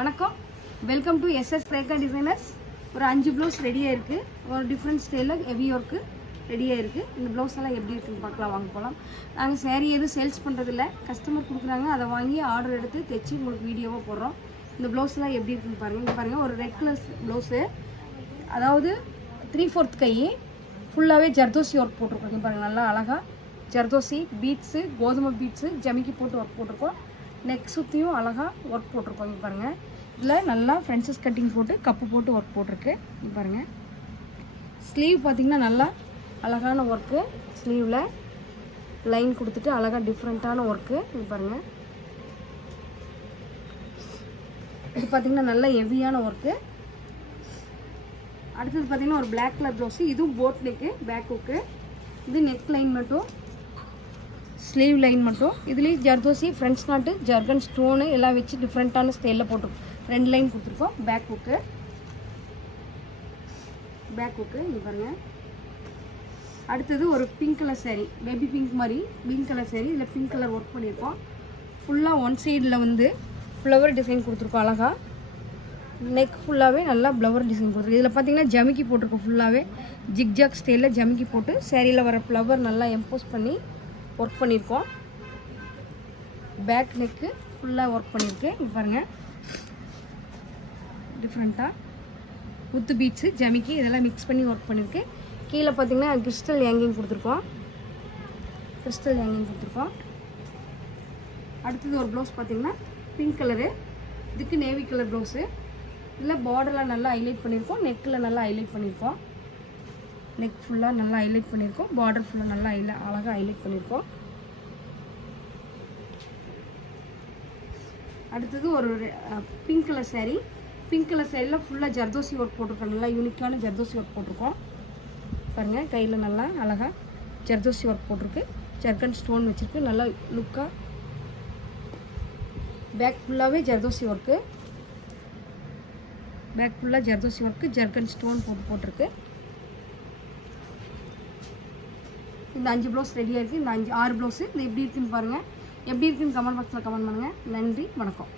வணக்கம், welcome to SS Rekha designers. ஒரு 5 blouse ரெடியாக இருக்குது. ஒரு டிஃப்ரெண்ட் ஸ்டைலில் ஹெவி ஒர்க்கு ரெடியாக இருக்குது. இந்த ப்ளவுஸ் எல்லாம் எப்படி இருக்குன்னு பார்க்கலாம், வாங்க போகலாம். நாங்கள் சேரீ எதுவும் சேல்ஸ் பண்ணுறதில்ல, கஸ்டமர் கொடுக்குறாங்க, அதை வாங்கி ஆர்டர் எடுத்து தைச்சி உங்களுக்கு வீடியோவாக போடுறோம். இந்த ப்ளவுஸ்லாம் எப்படி இருக்குன்னு பாருங்கள். இங்கே பாருங்கள், ஒரு ரெட் கலர் ப்ளவுஸு, அதாவது 3/4 கை ஃபுல்லாகவே ஜர்தோசி ஒர்க் போட்டிருக்கோம். இங்கே பாருங்கள், நல்லா அழகாக ஜர்தோசி பீட்ஸு, கோதுமை பீட்ஸு ஜமிக்கி போட்டு ஒர்க் போட்டிருக்கோம். நெக் சுற்றியும் அழகாக ஒர்க் போட்டிருக்கோம். இங்கே பாருங்கள், இதில் நல்லா ஃப்ரென்சஸ் கட்டிங் போட்டு கப்பு போட்டு ஒர்க் போட்டிருக்கு. இங்கே பாருங்கள், ஸ்லீவ் பார்த்திங்கன்னா நல்லா அழகான ஒர்க்கு. ஸ்லீவில் லைன் கொடுத்துட்டு அழகாக டிஃப்ரெண்ட்டான ஒர்க்கு. இங்கே பாருங்கள், இது பார்த்திங்கன்னா நல்லா ஹெவியான ஒர்க்கு. அடுத்தது பார்த்திங்கன்னா ஒரு பிளாக் கலர் ப்ளவுஸு, இதுவும் போட் நெக்கு, பேக் ஹுக்கு. இது நெக் லைன் மட்டும், ஸ்லீவ் லைன் மட்டும். இதுலேயும் ஜர்தோசி, ஃப்ரெண்ட்ஸ் நாட்டு, ஜர்கன் ஸ்டோனு எல்லாம் வச்சு டிஃப்ரெண்ட்டான ஸ்டைலில் போட்டிருக்கோம். 2 லைன் கொடுத்துருக்கோம். பேக் ஹுக்கு, இங்கே பாருங்கள். அடுத்தது ஒரு pink colour sari, baby pink மாதிரி பிங்க் கலர் சாரீ. இதில் பிங்க் கலர் ஒர்க் பண்ணியிருக்கோம். ஃபுல்லாக ஒன் சைடில் வந்து ஃப்ளவர் டிசைன் கொடுத்துருக்கோம். அழகாக நெக் ஃபுல்லாகவே நல்லா ஃப்ளவர் டிசைன் கொடுத்துருக்கோம். இதில் பார்த்தீங்கன்னா ஜமிக்கி போட்டிருக்கோம். ஃபுல்லாகவே ஜிக்ஜாக் ஸ்டைலில் ஜமிக்கி போட்டு சாரியில் வர ஃப்ளவர் நல்லா எம்போஸ் பண்ணி ஒர்க் பண்ணியிருக்கோம். பேக் நெக்கு ஃபுல்லாக ஒர்க் பண்ணியிருக்கு. இங்கே பாருங்கள், டிஃப்ரெண்ட்டாக முத்து பீட்ஸு, ஜமிக்கி இதெல்லாம் மிக்ஸ் பண்ணி ஒர்க் பண்ணியிருக்கு. கீழே பார்த்தீங்கன்னா கிறிஸ்டல் ஹேங்கிங் கொடுத்துருக்கோம். அடுத்தது ஒரு ப்ளவுஸ் பார்த்தீங்கன்னா பிங்க் கலரு, இதுக்கு நேவி கலர் ப்ளவுஸு. இதில் பார்டரில் நல்லா ஹைலைட் பண்ணியிருக்கோம், நெக்கில் நல்லா ஹைலைட் பண்ணியிருக்கோம். நெக் ஃபுல்லாக நல்லா ஹைலைட் பண்ணியிருக்கோம், பார்டர் ஃபுல்லாக நல்லா அழகாக ஹைலைட் பண்ணியிருக்கோம். அடுத்தது ஒரு pink colour sari. Pink colour சாரியில் ஃபுல்லாக ஜர்தோசி ஒர்க் போட்டிருக்கோம். நல்லா யூனிக்கான ஜர்தோசி ஒர்க் போட்டிருக்கோம். பாருங்கள், கையில் நல்லா அழகாக ஜர்தோசி ஒர்க் போட்டிருக்கு. ஜர்கன் ஸ்டோன் வச்சுருக்கு, நல்லா லுக்காக. பேக் ஃபுல்லாகவே ஜர்தோசி ஒர்க்கு, ஜர்கன் ஸ்டோன் போட்டிருக்கு. இந்த 5 ப்ளவுஸ் ரெடியாக இருக்குது. இந்த 6 ப்ளவுஸு இது எப்படி இருக்குன்னு பாருங்கள். எப்படி இருக்குன்னு கமெண்ட் பாக்ஸில் கமெண்ட் பண்ணுங்கள். நன்றி, வணக்கம்.